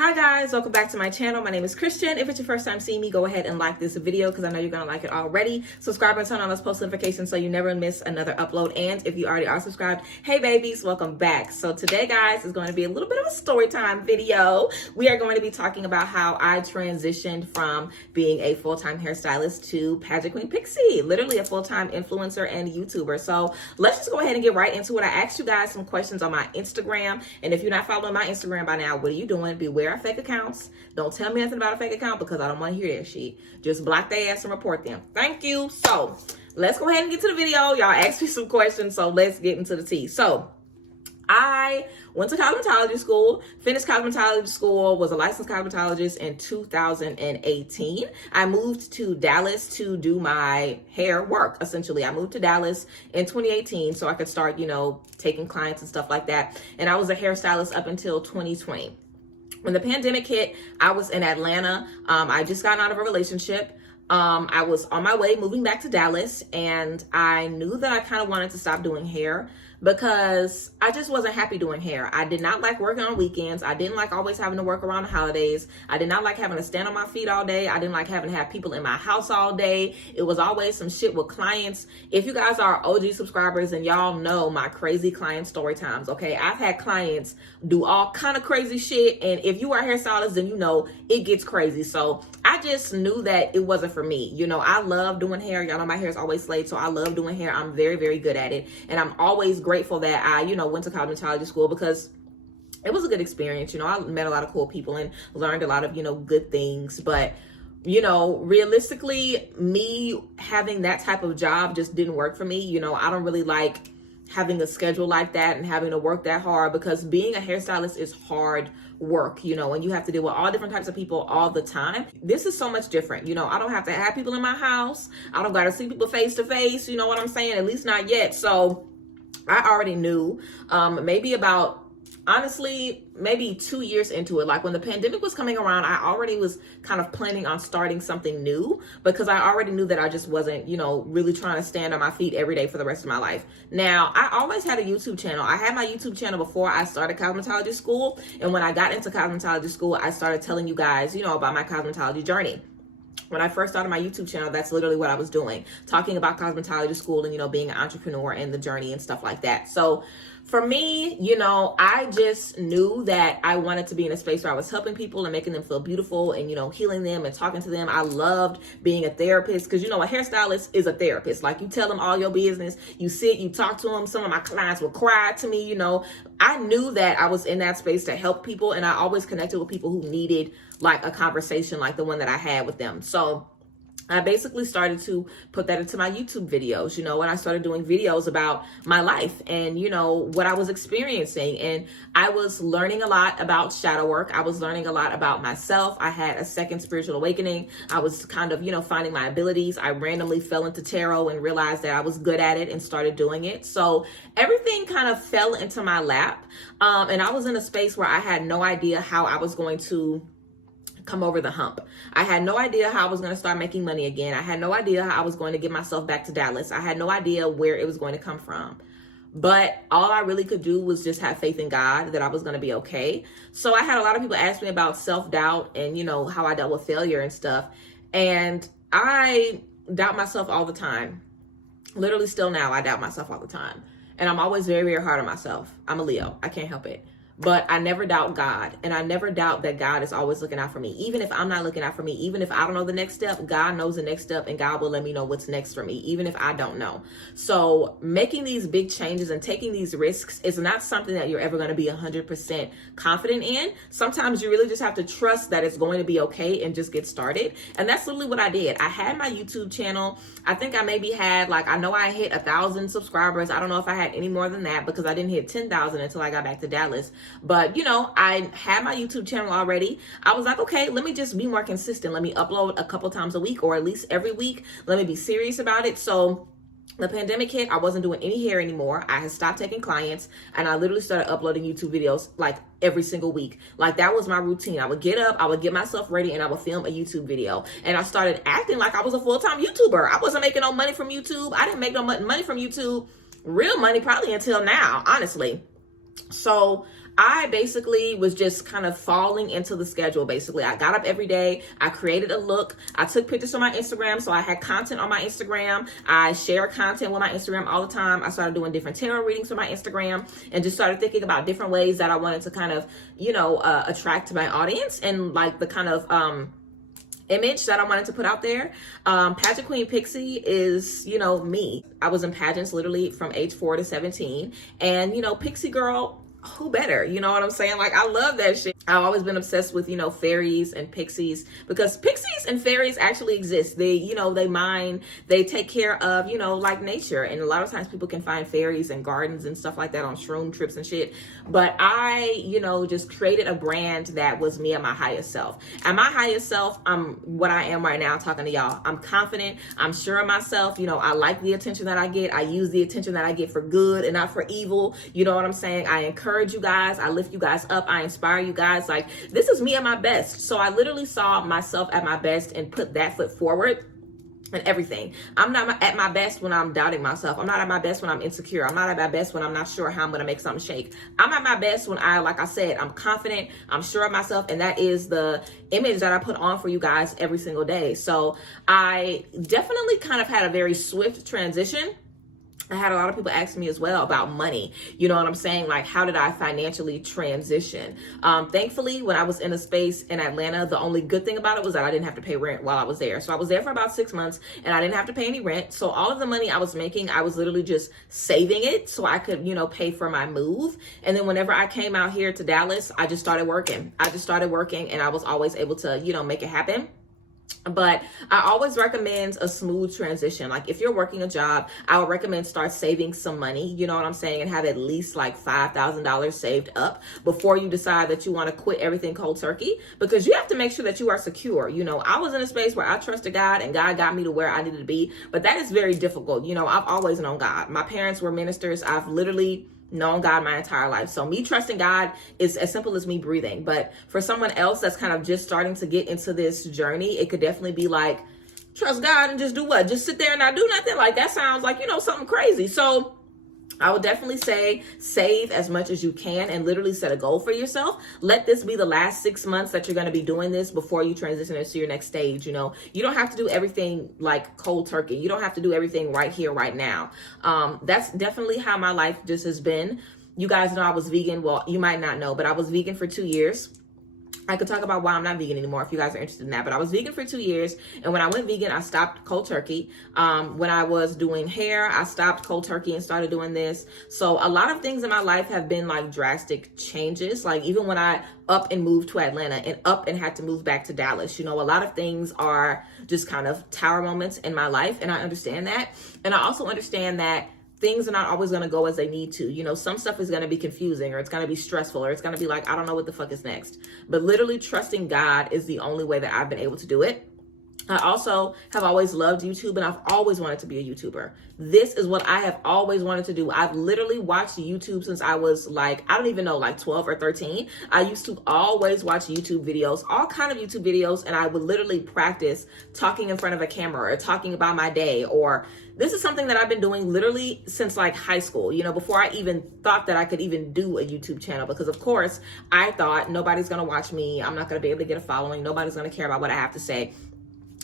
Hi guys, welcome back to my channel. My name is Christian. If it's your first time seeing me, go ahead and like this video because I know you're gonna like it already. Subscribe and turn on those post notifications so you never miss another upload. And if you already are subscribed, hey babies, welcome back. So today guys is going to be a little bit of a story time video. We are going to be talking about how I transitioned from being a full-time hairstylist to Pageant Queen Pixie, literally a full-time influencer and YouTuber. So let's just go ahead and get right into it. I asked you guys some questions on my Instagram, and if you're not following my Instagram by now, what are you doing? Beware of fake accounts. Don't tell me nothing about a fake account because I don't want to hear that shit. Just block their ass and report them. Thank you. So let's go ahead and get to the video. Y'all asked me some questions, so let's get into the tea. So I went to cosmetology school, finished cosmetology school, was a licensed cosmetologist in 2018. I moved to Dallas to do my hair work, essentially. I moved to Dallas in 2018 so I could start, taking clients and stuff like that. And I was a hairstylist up until 2020. When the pandemic hit, I was in Atlanta. I just got out of a relationship. I was on my way moving back to Dallas, and I knew that I kind of wanted to stop doing hair because I just wasn't happy doing hair. I did not like working on weekends. I didn't like always having to work around the holidays. I did not like having to stand on my feet all day. I didn't like having to have people in my house all day. It was always some shit with clients. If you guys are OG subscribers and y'all know my crazy client story times, okay? I've had clients do all kind of crazy shit, and if you are a hairstylist, then you know it gets crazy. So I just knew that it wasn't for me. I love doing hair. Y'all know my hair is always slayed, so I love doing hair. I'm very, very good at it, and I'm always grateful that I, went to cosmetology school because it was a good experience. I met a lot of cool people and learned a lot of, good things. But, realistically, me having that type of job just didn't work for me. I don't really like having a schedule like that and having to work that hard because being a hairstylist is hard work, and you have to deal with all different types of people all the time. This is so much different. I don't have to have people in my house. I don't got to see people face to face. You know what I'm saying? At least not yet. So I already knew, maybe 2 years into it, like when the pandemic was coming around, I already was kind of planning on starting something new because I already knew that I just wasn't, really trying to stand on my feet every day for the rest of my life. Now, I always had a YouTube channel. I had my YouTube channel before I started cosmetology school. And when I got into cosmetology school, I started telling you guys, about my cosmetology journey. When I first started my YouTube channel, that's literally what I was doing, talking about cosmetology school and, being an entrepreneur and the journey and stuff like that. So for me, I just knew that I wanted to be in a space where I was helping people and making them feel beautiful and, healing them and talking to them. I loved being a therapist because, a hairstylist is a therapist. Like, you tell them all your business, you sit, you talk to them. Some of my clients will cry to me, I knew that I was in that space to help people, and I always connected with people who needed like a conversation like the one that I had with them. So I basically started to put that into my YouTube videos, when I started doing videos about my life and, what I was experiencing. And I was learning a lot about shadow work. I was learning a lot about myself. I had a second spiritual awakening. I was kind of, finding my abilities. I randomly fell into tarot and realized that I was good at it and started doing it. So everything kind of fell into my lap. And I was in a space where I had no idea how I was going to come over the hump. I had no idea how I was going to start making money again. I had no idea how I was going to get myself back to Dallas. I had no idea where it was going to come from. But all I really could do was just have faith in God that I was going to be okay. So I had a lot of people ask me about self-doubt and, how I dealt with failure and stuff. And I doubt myself all the time. Literally still now, I doubt myself all the time. And I'm always very, very hard on myself. I'm a Leo. I can't help it. But I never doubt God, and I never doubt that God is always looking out for me. Even if I'm not looking out for me, even if I don't know the next step, God knows the next step, and God will let me know what's next for me, even if I don't know. So making these big changes and taking these risks is not something that you're ever going to be 100% confident in. Sometimes you really just have to trust that it's going to be okay and just get started. And that's literally what I did. I had my YouTube channel. I think I maybe had I know I hit 1,000 subscribers. I don't know if I had any more than that because I didn't hit 10,000 until I got back to Dallas. But, I had my YouTube channel already. I was like, okay, let me just be more consistent. Let me upload a couple times a week or at least every week. Let me be serious about it. So the pandemic hit, I wasn't doing any hair anymore. I had stopped taking clients, and I literally started uploading YouTube videos every single week. That was my routine. I would get up, I would get myself ready, and I would film a YouTube video. And I started acting like I was a full-time YouTuber. I wasn't making no money from YouTube. I didn't make no money from YouTube, real money, probably until now, honestly. So I basically was just kind of falling into the schedule. Basically, I got up every day, I created a look, I took pictures on my Instagram, so I had content on my Instagram. I share content with my Instagram all the time. I started doing different tarot readings for my Instagram and just started thinking about different ways that I wanted to kind of, attract my audience and like the kind of image that I wanted to put out there. Pageant Queen Pixie is, me. I was in pageants literally from age 4 to 17. And, Pixie girl, who better? You know what I'm saying? Like, I love that shit. I've always been obsessed with, fairies and pixies, because pixies and fairies actually exist. They, they take care of, like nature. And a lot of times people can find fairies and gardens and stuff like that on shroom trips and shit. But I, just created a brand that was me at my highest self. At my highest self, I'm what I am right now talking to y'all. I'm confident. I'm sure of myself. I like the attention that I get. I use the attention that I get for good and not for evil. You know what I'm saying? I encourage you guys. I lift you guys up. I inspire you guys. Like, this is me at my best. So I literally saw myself at my best and put that foot forward and everything. I'm not at my best when I'm doubting myself. I'm not at my best when I'm insecure. I'm not at my best when I'm not sure how I'm going to make something shake. I'm at my best when like I said, I'm confident, I'm sure of myself. And that is the image that I put on for you guys every single day. So I definitely kind of had a very swift transition. I had a lot of people ask me as well about money. You know what I'm saying? Like, how did I financially transition? Thankfully, when I was in a space in Atlanta, the only good thing about it was that I didn't have to pay rent while I was there. So I was there for about 6 months and I didn't have to pay any rent. So all of the money I was making, I was literally just saving it so I could, pay for my move. And then whenever I came out here to Dallas, I just started working. And I was always able to, make it happen. But I always recommend a smooth transition. Like, if you're working a job, I would recommend start saving some money, you know what I'm saying, and have at least like $5,000 saved up before you decide that you want to quit everything cold turkey, because you have to make sure that you are secure. I was in a space where I trusted God and God got me to where I needed to be, but that is very difficult. I've always known God. My parents were ministers. I've literally known God my entire life. So me trusting God is as simple as me breathing. But for someone else that's kind of just starting to get into this journey, it could definitely be like, trust God and just do what? Just sit there and not do nothing? Like, that sounds like, something crazy. So I would definitely say save as much as you can and literally set a goal for yourself. Let this be the last 6 months that you're going to be doing this before you transition into your next stage. You don't have to do everything like cold turkey. You don't have to do everything right here, right now. That's definitely how my life just has been. You guys know I was vegan. Well, you might not know, but I was vegan for 2 years. I could talk about why I'm not vegan anymore if you guys are interested in that. But I was vegan for 2 years. And when I went vegan, I stopped cold turkey. When I was doing hair, I stopped cold turkey and started doing this. So a lot of things in my life have been like drastic changes. Like, even when I up and moved to Atlanta and up and had to move back to Dallas, a lot of things are just kind of tower moments in my life. And I understand that. And I also understand that things are not always going to go as they need to. Some stuff is going to be confusing, or it's going to be stressful, or it's going to be like, I don't know what the fuck is next. But literally trusting God is the only way that I've been able to do it. I also have always loved YouTube, and I've always wanted to be a YouTuber. This is what I have always wanted to do. I've literally watched YouTube since I was like, I don't even know, like 12 or 13. I used to always watch YouTube videos, all kind of YouTube videos, and I would literally practice talking in front of a camera or talking about my day. Or this is something that I've been doing literally since like high school, before I even thought that I could even do a YouTube channel, because of course I thought nobody's going to watch me. I'm not going to be able to get a following. Nobody's going to care about what I have to say.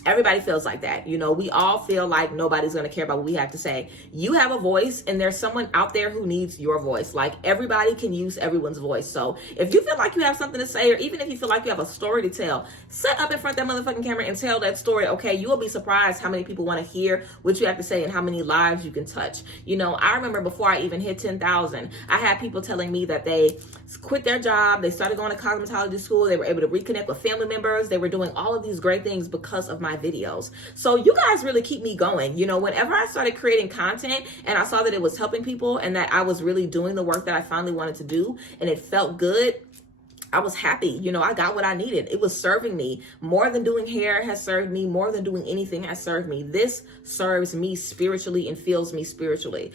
Everybody feels like that. We all feel like nobody's going to care about what we have to say. You have a voice, and there's someone out there who needs your voice. Like, everybody can use everyone's voice. So if you feel like you have something to say, or even if you feel like you have a story to tell, set up in front of that motherfucking camera and tell that story. Okay, you will be surprised how many people want to hear what you have to say and how many lives you can touch. I remember before I even hit 10,000, I had people telling me that they quit their job, they started going to cosmetology school, they were able to reconnect with family members, they were doing all of these great things because of my videos. So you guys really keep me going. Whenever I started creating content and I saw that it was helping people and that I was really doing the work that I finally wanted to do and it felt good, I was happy. I got what I needed. It was serving me more than doing hair has served me, more than doing anything has served me. This serves me spiritually and fills me spiritually,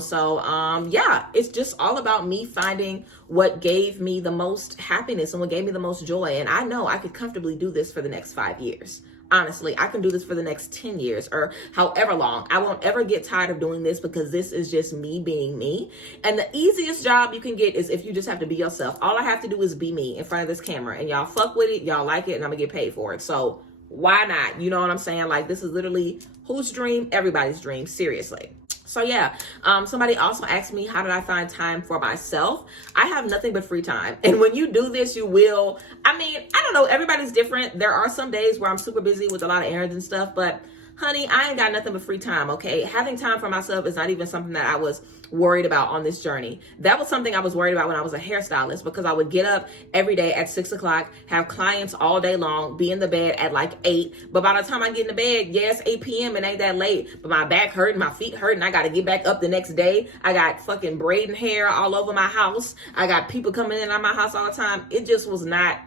So, yeah, it's just all about me finding what gave me the most happiness and what gave me the most joy. And I know I could comfortably do this for the next 5 years. Honestly, I can do this for the next 10 years or however long. I won't ever get tired of doing this because this is just me being me. And the easiest job you can get is if you just have to be yourself. All I have to do is be me in front of this camera, and y'all fuck with it, y'all like it, and I'm gonna get paid for it. So why not? You know what I'm saying? Like, this is literally whose dream? Everybody's dream, seriously. So yeah, somebody also asked me, how did I find time for myself? I have nothing but free time. And when you do this, you will, I don't know, everybody's different. There are some days where I'm super busy with a lot of errands and stuff, but honey, I ain't got nothing but free time, okay? Having time for myself is not even something that I was worried about on this journey. That was something I was worried about when I was a hairstylist, because I would get up every day at 6 o'clock, have clients all day long, be in the bed at like 8. But by the time I get in the bed, yes, 8 p.m. it ain't that late, but my back hurting, my feet hurting. I got to get back up the next day. I got fucking braiding hair all over my house. I got people coming in and out of my house all the time. It just was not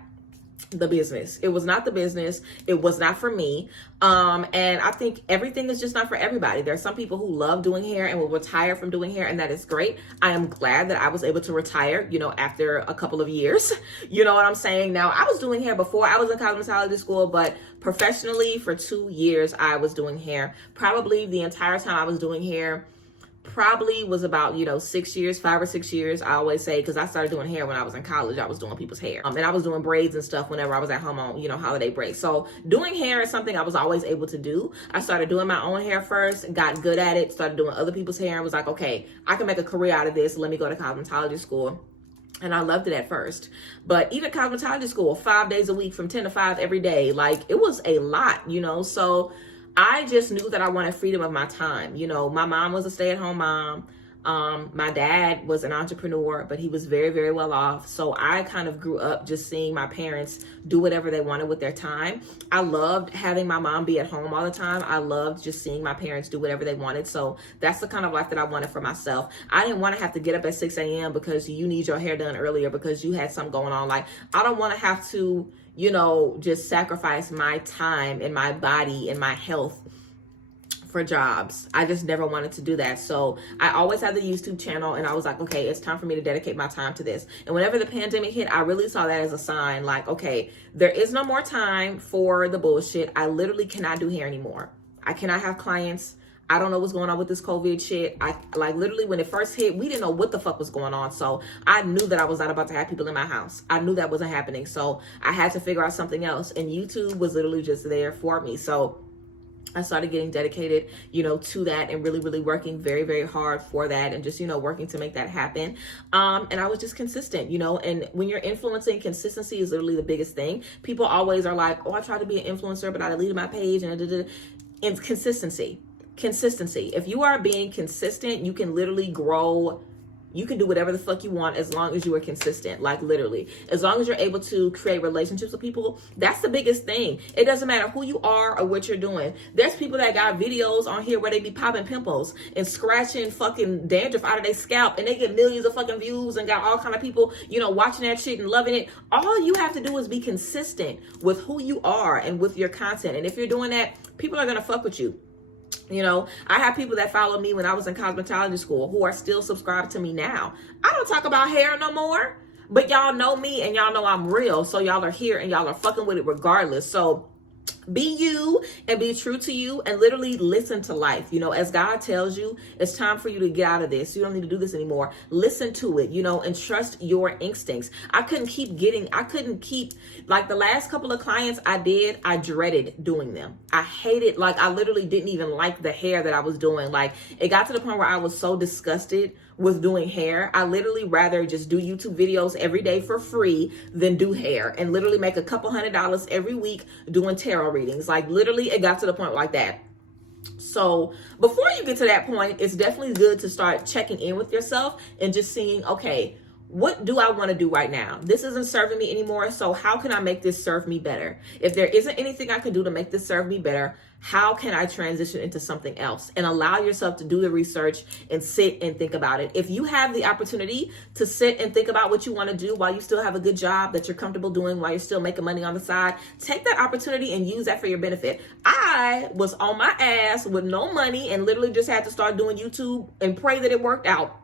the business. It was not the business. It was not for me. And I think everything is just not for everybody. There are some people who love doing hair and will retire from doing hair, and that is great. I am glad that I was able to retire, after a couple of years. You know what I'm saying? Now, I was doing hair before I was in cosmetology school, but professionally for 2 years, I was doing hair. Probably the entire time I was doing hair probably was about 6 years, 5 or 6 years, I always say, because I started doing hair when I was in college. I was doing people's hair, and I was doing braids and stuff whenever I was at home on holiday breaks. So doing hair is something I was always able to do. I started doing my own hair first, got good at it, started doing other people's hair, and was like, okay, I can make a career out of this. Let me go to cosmetology school. And I loved it at first. But even cosmetology school, 5 days a week from 10 to 5 every day, like, it was a lot, so I just knew that I wanted freedom of my time. My mom was a stay-at-home mom. My dad was an entrepreneur, but he was very, very well off. So I kind of grew up just seeing my parents do whatever they wanted with their time. I loved having my mom be at home all the time. I loved just seeing my parents do whatever they wanted. So that's the kind of life that I wanted for myself. I didn't want to have to get up at 6 a.m. because you need your hair done earlier because you had something going on. Like, I don't want to have to just sacrifice my time and my body and my health for jobs. I just never wanted to do that. So I always had the YouTube channel, and I was like, okay, it's time for me to dedicate my time to this. And whenever the pandemic hit, I really saw that as a sign, like, okay, there is no more time for the bullshit. I literally cannot do hair anymore. I cannot have clients. I don't know what's going on with this COVID shit. Literally when it first hit, we didn't know what the fuck was going on. So I knew that I was not about to have people in my house. I knew that wasn't happening. So I had to figure out something else. And YouTube was literally just there for me. So I started getting dedicated, to that, and really, really working very, very hard for that, and just, working to make that happen. And I was just consistent, and when you're influencing, consistency is literally the biggest thing. People always are like, oh, I tried to be an influencer, but I deleted my page, and consistency. If you are being consistent, you can literally grow. You can do whatever the fuck you want as long as you are consistent, like literally. As long as you're able to create relationships with people, that's the biggest thing. It doesn't matter who you are or what you're doing. There's people that got videos on here where they be popping pimples and scratching fucking dandruff out of their scalp, and they get millions of fucking views and got all kind of people, watching that shit and loving it. All you have to do is be consistent with who you are and with your content. And if you're doing that, people are going to fuck with you. I have people that follow me when I was in cosmetology school who are still subscribed to me now. I don't talk about hair no more, but y'all know me and y'all know I'm real. So y'all are here and y'all are fucking with it regardless. So be you and be true to you, and literally listen to life. As God tells you, it's time for you to get out of this. You don't need to do this anymore. Listen to it, and trust your instincts. I couldn't keep like the last couple of clients I did, I dreaded doing them. I hated, I literally didn't even like the hair that I was doing. Like, it got to the point where I was so disgusted with doing hair. I literally rather just do YouTube videos every day for free than do hair, and literally make a couple $100 every week doing tarot readings. Like, literally, it got to the point like that. So before you get to that point, it's definitely good to start checking in with yourself and just seeing, okay, what do I want to do right now? This isn't serving me anymore. So how can I make this serve me better? If there isn't anything I can do to make this serve me better, how can I transition into something else? And allow yourself to do the research and sit and think about it. If you have the opportunity to sit and think about what you want to do while you still have a good job that you're comfortable doing, while you're still making money on the side, take that opportunity and use that for your benefit. I was on my ass with no money and literally just had to start doing YouTube and pray that it worked out.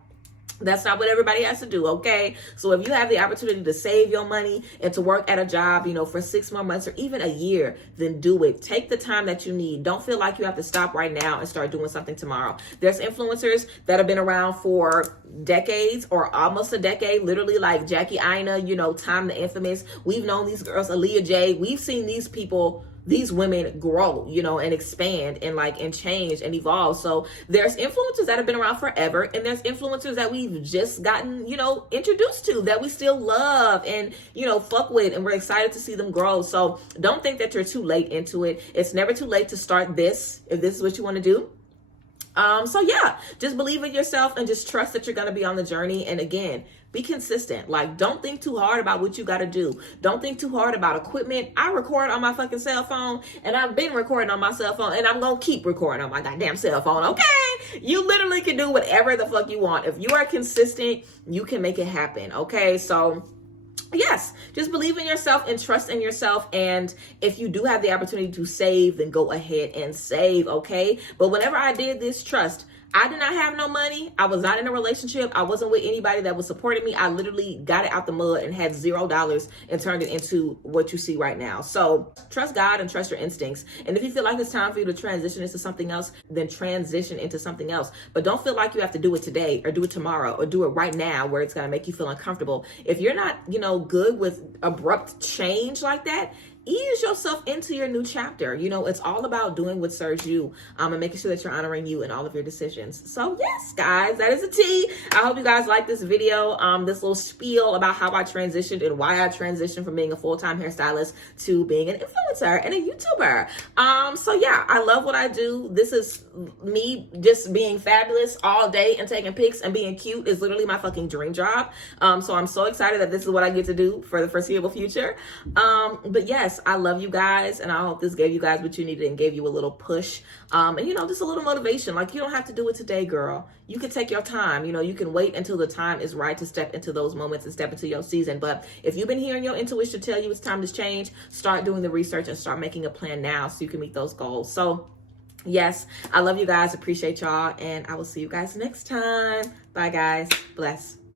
That's not what everybody has to do, okay? So if you have the opportunity to save your money and to work at a job, you know, for 6 more months or even a year, then do it. Take the time that you need. Don't feel like you have to stop right now and start doing something tomorrow. There's influencers that have been around for decades or almost a decade, literally, like Jackie Aina, you know, Time the Infamous. We've known these girls, Aaliyah J. We've seen these people, these women grow, you know, and expand and change and evolve. So there's influencers that have been around forever, and there's influencers that we've just gotten, you know, introduced to, that we still love and, you know, fuck with, and we're excited to see them grow. So don't think that you're too late into it. It's never too late to start this, if this is what you want to do. So yeah, just believe in yourself and just trust that you're going to be on the journey. And again, be consistent. Like, don't think too hard about what you got to do. Don't think too hard about equipment. I record on my fucking cell phone, and I've been recording on my cell phone, and I'm going to keep recording on my goddamn cell phone. Okay. You literally can do whatever the fuck you want. If you are consistent, you can make it happen. Okay. So yes, just believe in yourself and trust in yourself. And if you do have the opportunity to save, then go ahead and save, okay? But whenever I did this, trust, I did not have no money. I was not in a relationship. I wasn't with anybody that was supporting me. I literally got it out the mud and had $0 and turned it into what you see right now. So trust God and trust your instincts. And if you feel like it's time for you to transition into something else, then transition into something else. But don't feel like you have to do it today or do it tomorrow or do it right now where it's going to make you feel uncomfortable. If you're not, you know, good with abrupt change like that, ease yourself into your new chapter. You know, it's all about doing what serves you, and making sure that you're honoring you in all of your decisions. So yes, guys, that is a tea. I hope you guys like this video, this little spiel about how I transitioned and why I transitioned from being a full-time hairstylist to being an influencer and a YouTuber. So yeah, I love what I do. This is me just being fabulous all day and taking pics and being cute is literally my fucking dream job. So I'm so excited that this is what I get to do for the foreseeable future. But yes, I love you guys, and I hope this gave you guys what you needed and gave you a little push, and you know, just a little motivation. Like, you don't have to do it today, girl. You can take your time. You know, you can wait until the time is right to step into those moments and step into your season. But if you've been hearing your intuition tell you it's time to change, start doing the research and start making a plan now so you can meet those goals. So yes, I love you guys, appreciate y'all, and I will see you guys next time. Bye guys, bless.